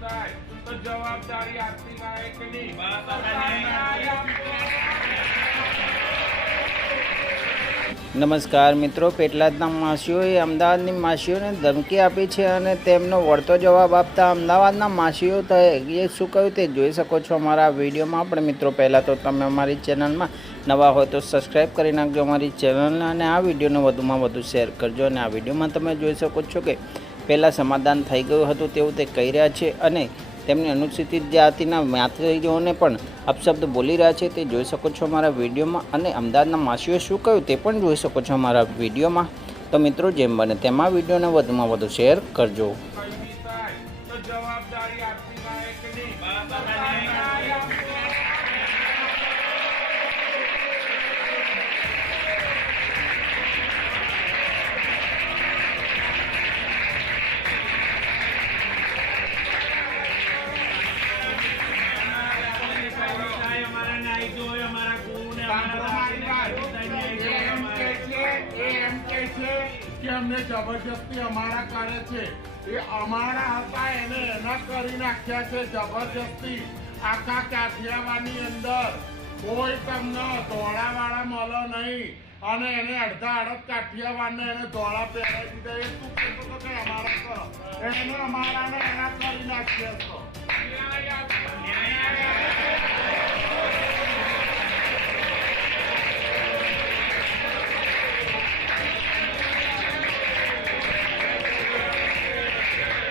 થાય તો જવાબદારી આપતી લાયકની નમસ્કાર મિત્રો પેટલાદના માસીઓએ અમદાવાદની માસીઓને ધમકી આપી છે અને તેમનો વળતો જવાબ આપતા અમદાવાદના માસીઓ તો એ શું કહ્યું તે જોઈ શકો છો અમારા વિડીયોમાં આપણે મિત્રો. પહેલાં તો તમે અમારી ચેનલમાં નવા હોય તો સબસ્ક્રાઈબ કરી નાખજો અમારી ચેનલને અને આ વિડીયોને વધુમાં વધુ શેર કરજો અને આ વિડીયોમાં તમે જોઈ શકો છો કે પહેલાં સમાધાન થઈ ગયું હતું તેવું તે કહી રહ્યા છે અને તેમની અનુસૂચિત જાતિના યાત્રીઓને પણ અપશબ્દ બોલી રહ્યા છે. તે જોઈ શકો છો અમારા વિડીયોમાં અને અમદાવાદના માસીઓએ શું કહ્યું તે પણ જોઈ શકો છો અમારા વિડીયોમાં. તો મિત્રો, જેમ બને તેમાં વિડીયોને વધુમાં વધુ શેર કરજો. જવાબદારી એ એમ કે છે કે અમને જબરજસ્તી અમારા કરે છે. એ અમારા હતા, એને એના કરી નાખ્યા છે જબરજસ્તી. આખા કાઠિયાવાડની અંદર કોઈ તમને ધોળા વાળા મળો નહીં. અને એને અડધા અડધ કાઠિયાવાડને એને ધોળા પહેરાવી દીધા. એ તું કહેતો તો કે અમારા કરો. એને અમારાને એના કરી નાખ્યા છો.